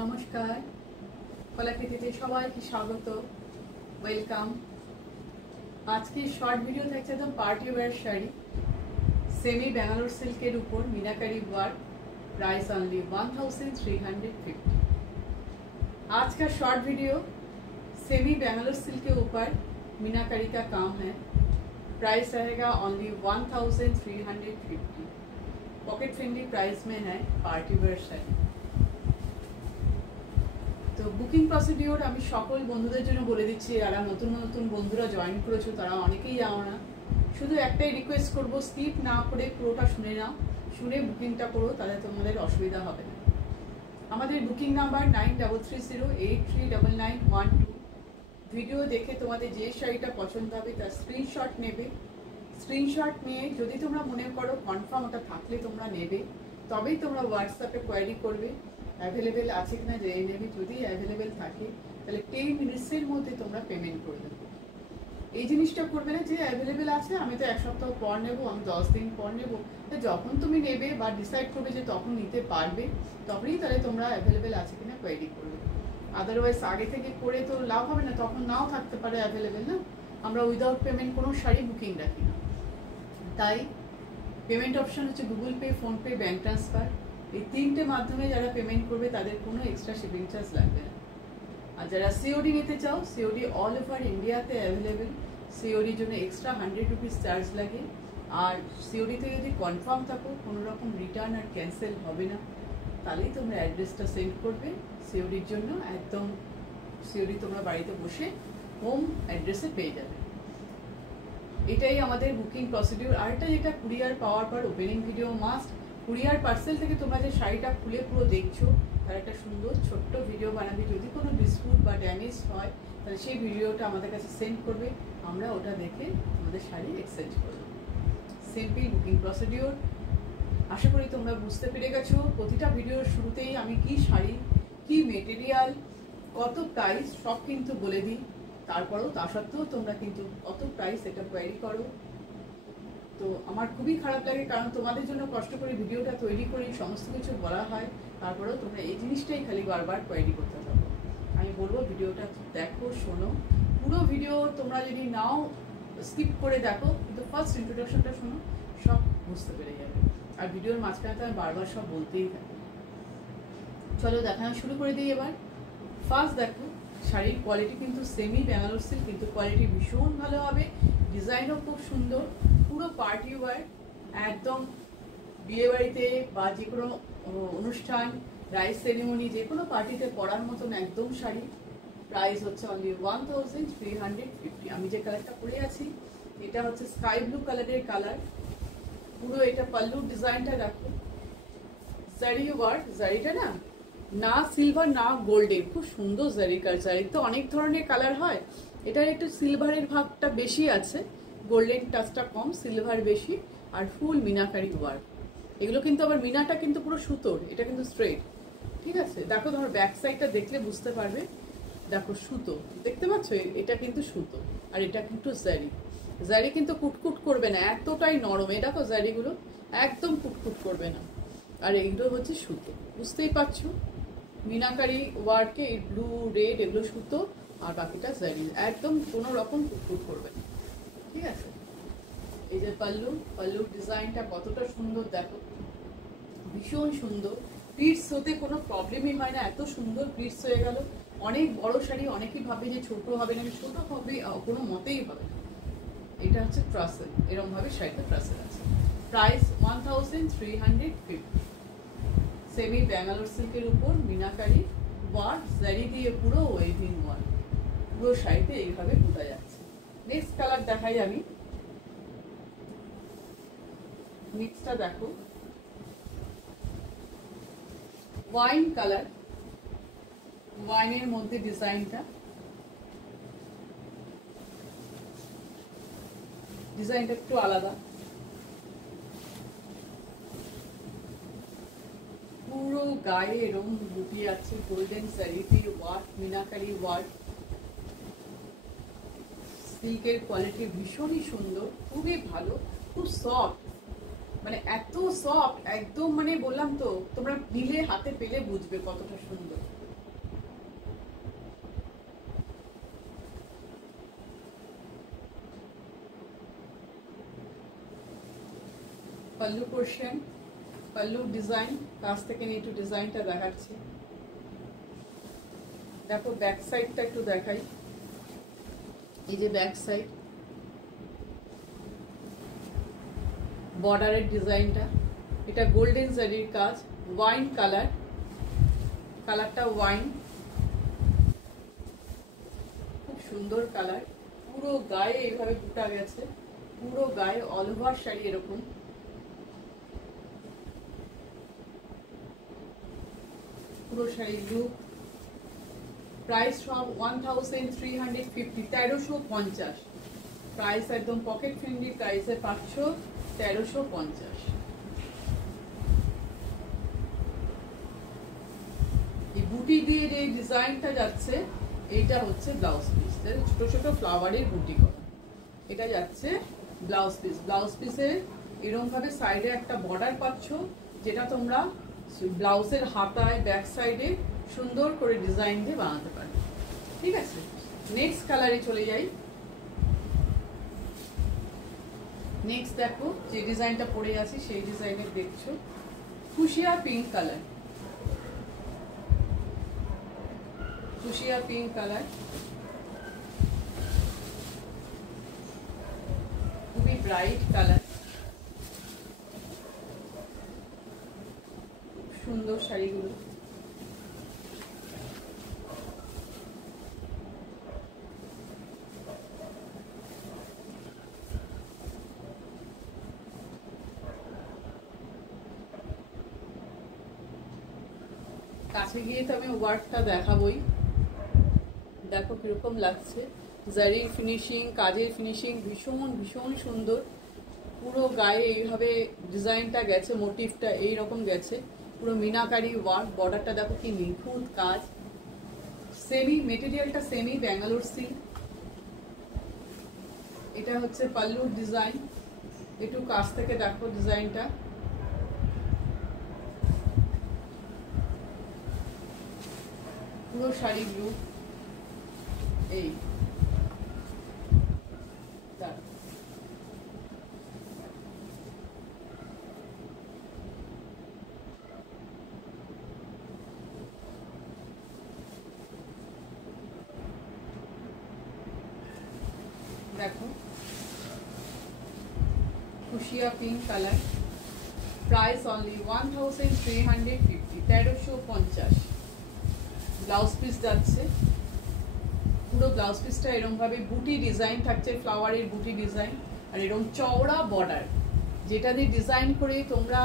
নমস্কার, কলাকৃতিতে সবাইকে স্বাগত, ওয়েলকাম। আজকে শর্ট ভিডিও থাকছে একদম party wear sari, semi Bangalore সিল্কের উপর मीनाकारी वर्क, प्राइस ओनली 1350। आज का short video semi Bangalore silk के ऊपर मीनाकारी का काम है। प्राइस रहेगा ओनली 1350। पॉकेट फ्रेंडली प्राइस में है पार्टी वेयर शाड़ी। তো বুকিং প্রসিডিওর আমি সকল বন্ধুদের জন্য বলে দিচ্ছি, যারা নতুন নতুন বন্ধুরা জয়েন করেছো তারা অনেকেই জানো না। শুধু একটাই রিকোয়েস্ট করব, স্কিপ না করে পুরোটা শুনে নাও, শুনে বুকিংটা করো, তাহলে তোমাদের অসুবিধা হবে না। আমাদের বুকিং নাম্বার 9330839912। ভিডিও দেখে তোমাদের যে শাড়িটা পছন্দ হবে তার স্ক্রিনশট নেবে। স্ক্রিনশট নিয়ে যদি তোমরা মনে করো কনফার্ম ওটা থাকলে তোমরা নেবে, তবেই তোমরা হোয়াটসঅ্যাপে কোয়ারি করবে অ্যাভেলেবেল আছে কিনা জেনে নেবে। যদি অ্যাভেলেবেল থাকে তাহলে 10 মিনিটসের মধ্যে তোমরা পেমেন্ট করে দেবে। এই জিনিসটা করবে না যে অ্যাভেলেবেল আছে, আমি তো এক সপ্তাহ পর নেবো, আমি 10 দিন পর নেবো। যখন তুমি নেবে বা ডিসাইড করবে যে তখন নিতে পারবে, তখনই তাহলে তোমরা অ্যাভেলেবেল আছে কিনা কোয়ারি করবে। আদারওয়াইজ আগে থেকে করে তো লাভ হবে না, তখন নাও থাকতে পারে অ্যাভেলেবেল। না, আমরা উইদাউট পেমেন্ট কোনো শাড়ি বুকিং রাখি না। তাই পেমেন্ট অপশন হচ্ছে Google pay, PhonePe, bank transfer. এই তিনটে মাধ্যমে যারা পেমেন্ট করবে তাদের কোনো এক্সট্রা শিপিং চার্জ লাগবে না। আর যারা সিওডি নিতে চাও, সিওডি অল ওভার ইন্ডিয়াতে অ্যাভেলেবেল। সিওডির জন্য এক্সট্রা 100 রুপিস চার্জ লাগে। আর সিওডিতে যদি কনফার্ম থাকো, কোনো রকম রিটার্ন আর ক্যান্সেল হবে না, তাহলেই তোমরা অ্যাড্রেসটা সেন্ড করবে সিওডির জন্য। একদম সিওডি তোমরা বাড়িতে বসে হোম অ্যাড্রেসে পেয়ে যাবে। এটাই আমাদের বুকিং প্রসিডিউর। আরেকটা যেটা, কুরিয়ার পাওয়ার পর opening video must. Courier parcel থেকে তোমরা যে শাড়িটা খুলে পুরো দেখছো তার একটা সুন্দর ছোট্ট ভিডিও বানাবে। যদি কোনো ডিসপুট বা ড্যামেজ হয় তাহলে সেই ভিডিওটা আমাদের কাছে সেন্ড করবে, আমরা ওটা দেখে আমাদের শাড়ি এক্সচেঞ্জ করব। Simple booking procedure. আশা করি তোমরা বুঝতে পেরে গেছো। প্রতিটা ভিডিওর শুরুতেই আমি কি শাড়ি, কি মেটেরিয়াল, কত প্রাইস সব কিন্তু বলে দিই। তারপরেও তা সত্ত্বেও তোমরা কিন্তু কত প্রাইস এটা কোয়ারি করো। তো আমার খুবই খারাপ লাগে, কারণ তোমাদের জন্য কষ্ট করে ভিডিওটা তৈরি করি, সমস্ত কিছু বলা হয়, তারপরেও তোমরা এই জিনিসটাই খালি বারবার কোয়ারি করতে থাকো। আমি বলবো ভিডিওটা দেখো, শোনো পুরো ভিডিও। তোমরা যদি নাও স্কিপ করে দেখো, কিন্তু ফার্স্ট ইন্ট্রোডাকশনটা শোনো, সব বুঝতে পেরে যাবে। আর ভিডিওর মাঝখানে তো আমি বারবার সব বলতেই থাকি। চলো দেখানো শুরু করে দিই এবার। ফার্স্ট দেখো, শাড়ির কোয়ালিটি কিন্তু সেমি ব্যাঙ্গালোর সিল্ক, কিন্তু কোয়ালিটি ভীষণ ভালো হবে। ডিজাইনও খুব সুন্দর, পুরো পার্টি ওয়্যার, একদম বিয়ে বাড়িতে বা যে কোনো অনুষ্ঠান, রাইস সেরিমনি, যে কোনো পার্টিতে পরার মতন একদম শাড়ি। প্রাইস হচ্ছে অনলি 1350। আমি যে কালারটা পরে আছি এটা হচ্ছে স্কাই ব্লু কালারের কালার। পুরো এটা পাল্লুর ডিজাইনটা দেখো, জারি ওয়ার্ক। জারিটা না না সিলভার না গোল্ডেন, খুব সুন্দর জারি কালার। জারি তো অনেক ধরনের কালার হয়, এটার একটু সিলভারের ভাগটা বেশি আছে, গোল্ডেন টাচটা কম, সিলভার বেশি। আর ফুল মিনাকারি ওয়ার্ক। এগুলো কিন্তু আবার মিনাটা কিন্তু পুরো সুতোর, এটা কিন্তু স্ট্রেট। ঠিক আছে, দেখো ধরো ব্যাক সাইডটা দেখলে বুঝতে পারবে। দেখো সুতো দেখতে পাচ্ছ, এটা কিন্তু সুতো, আর এটা কিন্তু জারি। জারি কিন্তু কুটকুট করবে না, এতটাই নরম। এই দেখো জারিগুলো একদম কুটকুট করবে না। আর এইগুলো হচ্ছে সুতো, বুঝতেই পারছো। মিনাকারি ওয়ার্কে এই ব্লু রেড এগুলো সুতো, আর বাকিটা জারি, একদম কোনো রকম কুটকুট করবে না। ঠিক আছে, এই যে পাল্লুর ডিজাইনটা কতটা সুন্দর দেখো, ভীষণ সুন্দর। পিটস হতে কোনো প্রবলেমই হয় না, এত সুন্দর পিটস হয়ে গেল। অনেক বড় শাড়ি, অনেকেই ভাবে যে ছোট হবে না, ছোট হবে কোনো মতেই হবে না। এটা হচ্ছে ট্রাসেল, এরকম ভাবে শাড়িটা ট্রাসেল আছে। প্রাইস 1350। সেমি ব্যাঙ্গালোর সিল্কের উপর মিনাকারি ওয়ার্ক, জারি দিয়ে পুরো ওয়েভিং ওয়ার্ক, পুরো শাড়িতে এইভাবে বোঝা যাচ্ছে। নেক্সট কালার দেখাই আমি। নেক্সটটা দেখো, ওয়াইন কালার, ওয়াইনের মধ্যে ডিজাইনটা একটু আলাদা। পুরো গায়ে এরকম বুটি আছে, গোল্ডেন জারিতে ওয়ার্ক, মিনাকারি ওয়ার্ক। সিল্কের কোয়ালিটি ভীষণই সুন্দর, খুবই ভালো, খুব সফট, মানে এত সফট একদম, মানে বললাম তো তোমরা নিলে হাতে পেলে বুঝবে কতটা সুন্দর। Pallu portion, pallu design. কাছ থেকে নিয়ে একটু ডিজাইনটা দেখাচ্ছি। দেখো ব্যাক সাইডটা একটু দেখাই। এই যে ব্যাক সাইড, বর্ডারের ডিজাইনটা, এটা গোল্ডেন জারির কাজ, ওয়াইন কালার, কালারটা ওয়াইন, খুব সুন্দর কালার। পুরো গায়ে এইভাবে বুটা গেছে, পুরো গায়ে অল ওভার শাড়ি এরকম। পুরো শাড়ি লুক। প্রাইস সব 1350, 1350। প্রাইস একদম পকেট ফ্রেন্ডলি প্রাইসে পাচ্ছ 1350। এই বুটি দিয়ে যে ডিজাইনটা যাচ্ছে, এইটা হচ্ছে ব্লাউজ পিস, ছোট ছোট ফ্লাওয়ারের বুটি করা। এটা যাচ্ছে ব্লাউজ পিস। ব্লাউজ পিসের এরকম ভাবে সাইডে একটা বর্ডার পাচ্ছ, যেটা তোমরা ব্লাউজের হাতায় ব্যাক সাইডে সুন্দর করে ডিজাইন দিয়ে বানাতে পারবে। ঠিক আছে, নেক্সট কালারে চলে যাই। নেক্সট দেখো যে ডিজাইনটা পরে আছি সেই ডিজাইনের দেখছো, fuchsia pink colour, fuchsia pink colour, খুবই ব্রাইট কালার, সুন্দর শাড়িগুলো। কাছে গিয়ে তো আমি ওয়ার্কটা দেখাবই, দেখো কিরকম লাগছে। জারির ফিনিশিং, কাজের ফিনিশিং ভীষণ ভীষণ সুন্দর। পুরো গায়ে এইভাবে ডিজাইনটা গেছে, মোটিভটা এইরকম গেছে, পুরো মিনাকারি ওয়ার্ক। বর্ডারটা দেখো কি নিখুঁত কাজ। সেমি মেটেরিয়ালটা সেমি ব্যাঙ্গালোর সিল্ক। এটা হচ্ছে পাল্লুর ডিজাইন, একটু কাছ থেকে দেখো ডিজাইনটা। পুরো শাড়ি ব্লু। এই দেখো fuchsia pink colour. Price only 1350, 1350। Blouse piece যাচ্ছে, পুরো ব্লাউজ পিসটা এরকম ভাবে বুটি ডিজাইন থাকছে, ফ্লাওয়ারের বুটি ডিজাইন, আর এরকম চওড়া বর্ডার, যেটা দিয়ে ডিজাইন করে তোমরা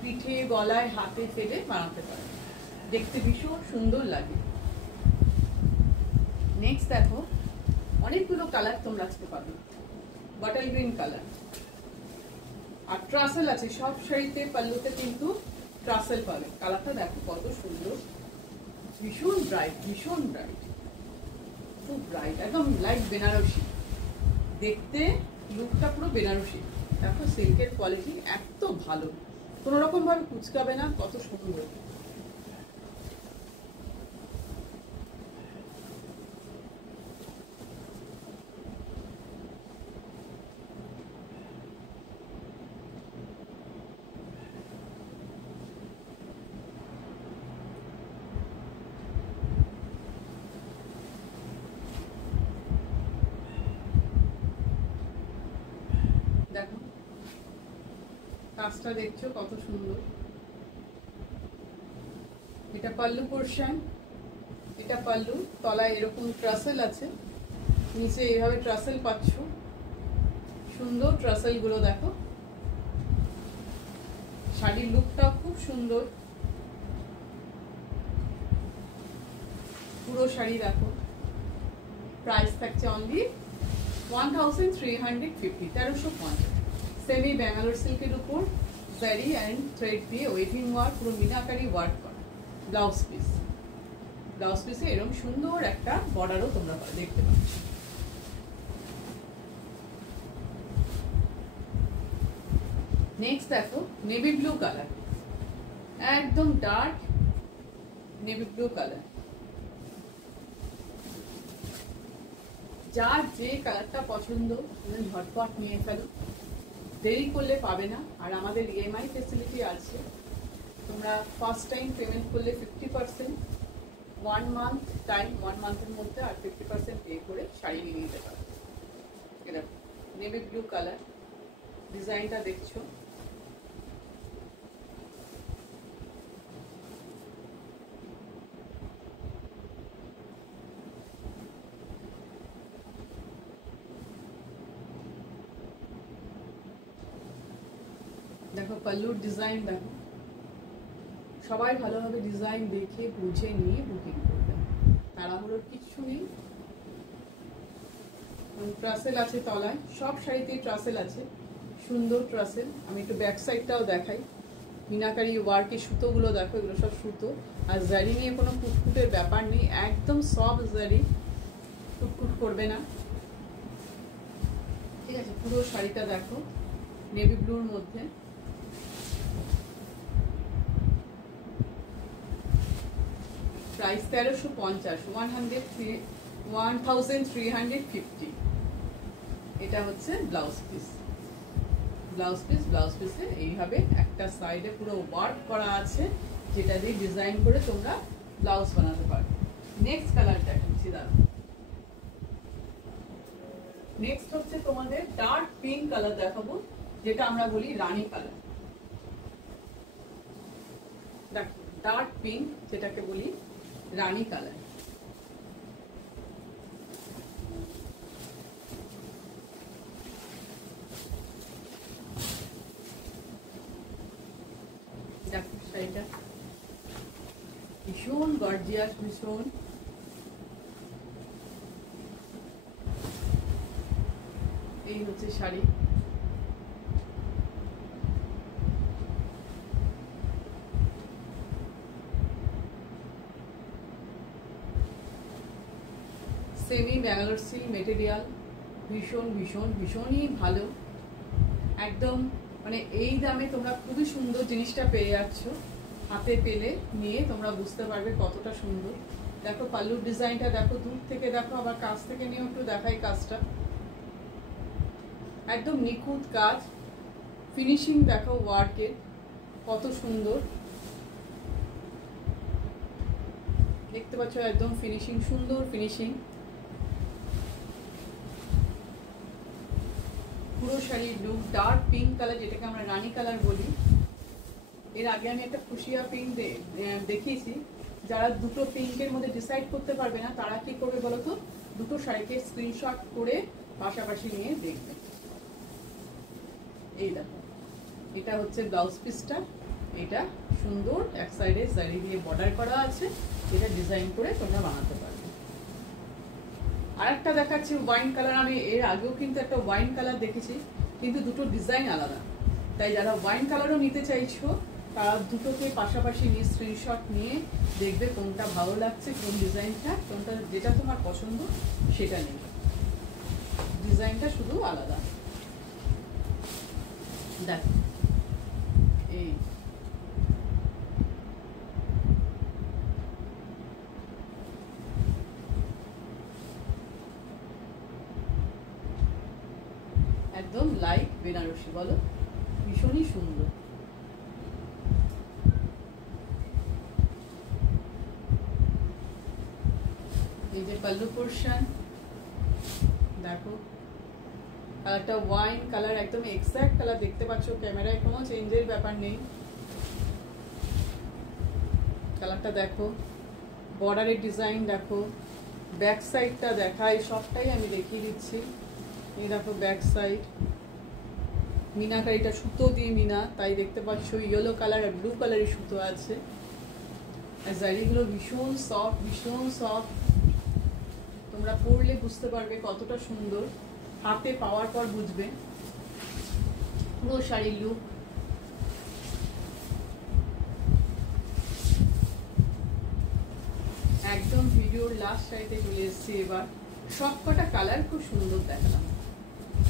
পিঠে, গলায়, হাতে ফেলে বানাতে পারো। দেখতে ভীষণ সুন্দর লাগে। নেক্সট দেখো অনেকগুলো কালার তোমরা আজকে পাবে। বটল গ্রিন কালার, আর ট্রাসেল আছে সব শাড়িতে, পাল্লুতে কিন্তু ট্রাসেল পাবে। কালারটা দেখো কত সুন্দর, ভীষণ ব্রাইট, ভীষণ ব্রাইট, খুব ব্রাইট, একদম লাইক বেনারসি। দেখতে লুকটা পুরো বেনারসি। দেখো সিল্কের কোয়ালিটি এত ভালো, কোনো রকম ভাবে কুচকাবে না, কত সুন্দর। দেখো কাজটা দেখছো কত সুন্দর। এটা পাল্লু পোর্শন, এটা পাল্লু, তলায় এরকম ট্রাসেল আছে, নিচে এইভাবে ট্রাসেল পাচ্ছ, সুন্দর ট্রাসেল গুলো দেখো। শাড়ির লুকটা খুব সুন্দর, পুরো শাড়ি দেখো। প্রাইস থাকছে অনলি 1350, 1350। সেমি ব্যাঙ্গালোর সিল্কের উপর জারি অ্যান্ড থ্রেড দিয়ে ওয়েভিং ওয়ার্ক, পুরো মিনাকারি ওয়ার্ক করা। ব্লাউজ পিস, ব্লাউজ পিসে এরকম সুন্দর একটা বর্ডারও তোমরা দেখতে পাচ্ছ। নেক্সট দেখো নেভি ব্লু কালার, একদম ডার্ক নেভি ব্লু কালার। যার যে কালারটা পছন্দ ঝটপট নিয়ে ফেলো। দেরি করলে পাবে না। আর আমাদের ইএমআই ফেসিলিটি আছে, তোমরা ফার্স্ট টাইম পেমেন্ট করলে 50%, 1 মান্থ টাইম, 1 মান্থের মধ্যে আর 50% পে করে শাড়ি নিয়ে নিতে পারো। এটা নেভি ব্লু কালার, ডিজাইনটা দেখছো, দেখো পাল্লুর ডিজাইন দেখো। সবাই ভালোভাবে ডিজাইন দেখে বুঝে নিয়ে বুকিং করবে, তাড়াহুড়োর কিচ্ছু নেই। ট্রাসেল আছে তলায়, সব শাড়িতেই ট্রাসেল আছে, সুন্দর ট্রাসেল। আমি একটু ব্যাক সাইডটাও দেখাই। মিনাকারি ওয়ার্কের সুতোগুলো দেখো, এগুলো সব সুতো। আর জারি নিয়ে কোনো কুটকুটের ব্যাপার নেই, একদম সফট জারি, কুটকুট করবে না, ঠিক আছে। পুরো শাড়িটা দেখো নেভি ব্লুর মধ্যে। প্রাইস 1350, 1350। এটা হচ্ছে ব্লাউজ পিস। ব্লাউজ পিসে এইভাবে একটা সাইডে পুরো ওয়ার্ক করা আছে, যেটা দিয়ে ডিজাইন করে তোমরা ব্লাউজ বানাতে পারবে। নেক্সট কালার দেখাচ্ছি, দাঁড়াও। নেক্সট হচ্ছে তোমাদের ডার্ক পিঙ্ক কালার দেখাবো, যেটা আমরা বলি রানী কালার। দেখো ডার্ক পিঙ্ক, যেটাকে বলি রানী কালার। দেখো শাড়িটা ভীষণ গর্জিয়াস, ভীষণ। এই হচ্ছে sari. Semi Bangalore silk material, ভীষণ ভীষণ ভীষণই ভালো। একদম মানে এই দামে তোমরা খুবই সুন্দর জিনিসটা পেয়ে যাচ্ছ। হাতে পেলে নিয়ে তোমরা বুঝতে পারবে কতটা সুন্দর। দেখো পাল্লুর ডিজাইনটা দেখো, দূর থেকে দেখো, আবার কাছ থেকে নিয়েও একটু দেখাই কাজটা। একদম নিখুঁত কাজ, ফিনিশিং দেখো ওয়ার্কের কত সুন্দর দেখতে পাচ্ছ, একদম ফিনিশিং, সুন্দর ফিনিশিং। পুরো শাড়ির লুক ডার্ক পিঙ্ক কালার, যেটাকে আমরা রানী কালার বলি। এর আগে আমি একটা ফুসিয়া পিঙ্ক দেখিয়েছি। যারা দুটো পিঙ্কের মধ্যে ডিসাইড করতে পারবে না, তারা কি করবে বলতো, দুটো শাড়িকে স্ক্রিনশট করে পাশাপাশি নিয়ে দেখবে। এই দেখো, এটা হচ্ছে ব্লাউজ পিসটা, এটা সুন্দর এক সাইডে জারি দিয়ে বর্ডার করা আছে, এটা ডিজাইন করে তোমরা বানাতে পারবে। আরেকটা দেখাচ্ছি ওয়াইন কালার। আমি এর আগেও কিন্তু একটা ওয়াইন কালার দেখেছি, কিন্তু দুটো ডিজাইন আলাদা। তাই যারা ওয়াইন কালারও নিতে চাইছো, তারা দুটোকে পাশাপাশি নিয়ে স্ক্রিনশট নিয়ে দেখবে কোনটা ভালো লাগছে, কোন ডিজাইনটা, কোনটা যেটা তোমার পছন্দ সেটা নেবে। ডিজাইনটা শুধু আলাদা। দেখো এই একদম লাইট বেনারসি, বলো ভীষণই সুন্দর। এই যে পাল্লু পোর্শন দেখো, কালারটা ওয়াইন কালার, একদম এক্সাক্ট কালার দেখতে পাচ্ছ, ক্যামেরায় কোনো চেঞ্জের ব্যাপার নেই। কালারটা দেখো, বর্ডারের ডিজাইন দেখো, ব্যাক সাইডটা দেখাই, সবটাই আমি দেখিয়ে দিচ্ছি। এই দেখো ব্যাক সাইড, মিনাকারিটা সুতো দিয়ে মিনা, তাই দেখতে পাচ্ছ ইয়েলো কালার আর ব্লু কালারের সুতো আছে। আর জারিগুলো ভীষণ সফট, ভীষণ সফট। তোমরা পরলে বুঝতে পারবে কতটা সুন্দর, হাতে পাওয়ার পর বুঝবে। পুরো শাড়ির লুক একদম ভিডিওর লাস্ট সাইডে চলে এসেছি। এবার সব কটা কালার খুব সুন্দর দেখালাম,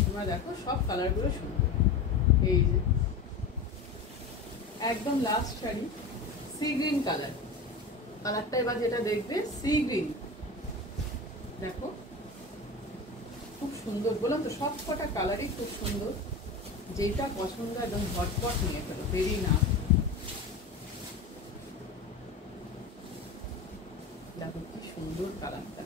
তোমরা দেখো সব কালারগুলো সুন্দর। এই যে একদম last sari, sea green colour. কালারটা এবার যেটা দেখবে সি গ্রিন, দেখো খুব সুন্দর। বললাম তো সব কটা কালারই খুব সুন্দর। যেটা পছন্দ একদম ঝটপট নিয়ে ফেলো, দেরি না। দেখো কি সুন্দর কালারটা।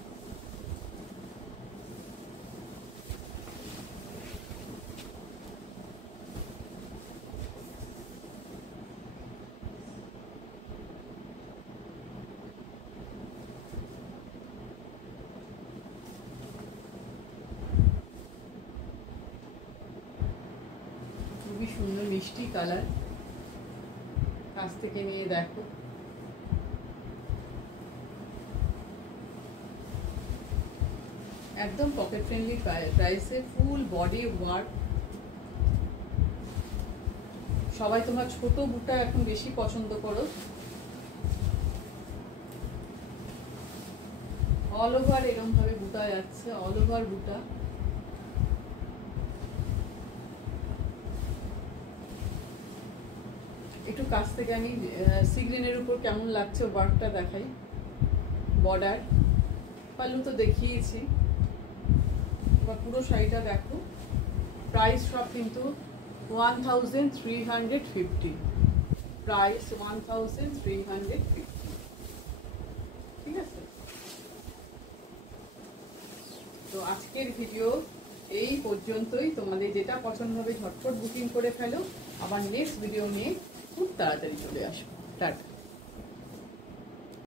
খুবই সুন্দর মিষ্টি কালার, কাছ থেকে নিয়ে দেখো। একদম পকেট ফ্রেন্ডলি প্রাইসে, ফুল বডি ওয়ার্ক। সবাই তোমরা ছোট বুটা এখন বেশি পছন্দ করো। অল ওভার এরকম ভাবে বুটা যাচ্ছে, অল ওভার বুটা। একটু কাছ থেকে আমি সি গ্রিনের উপর কেমন লাগছে ওয়ার্কটা দেখাই। বর্ডার, পাল্লু তো দেখিয়েছি, এবার পুরো শাড়িটা দেখো। প্রাইস সব কিন্তু 1350, প্রাইস 1350, ঠিক আছে। তো আজকের ভিডিও এই পর্যন্তই। তোমাদের যেটা পছন্দ হবে ঝটপট বুকিং করে ফেলো, আবার নেক্সট ভিডিও নিয়ে খুব তাড়াতাড়ি চলে আসবো। টাটা।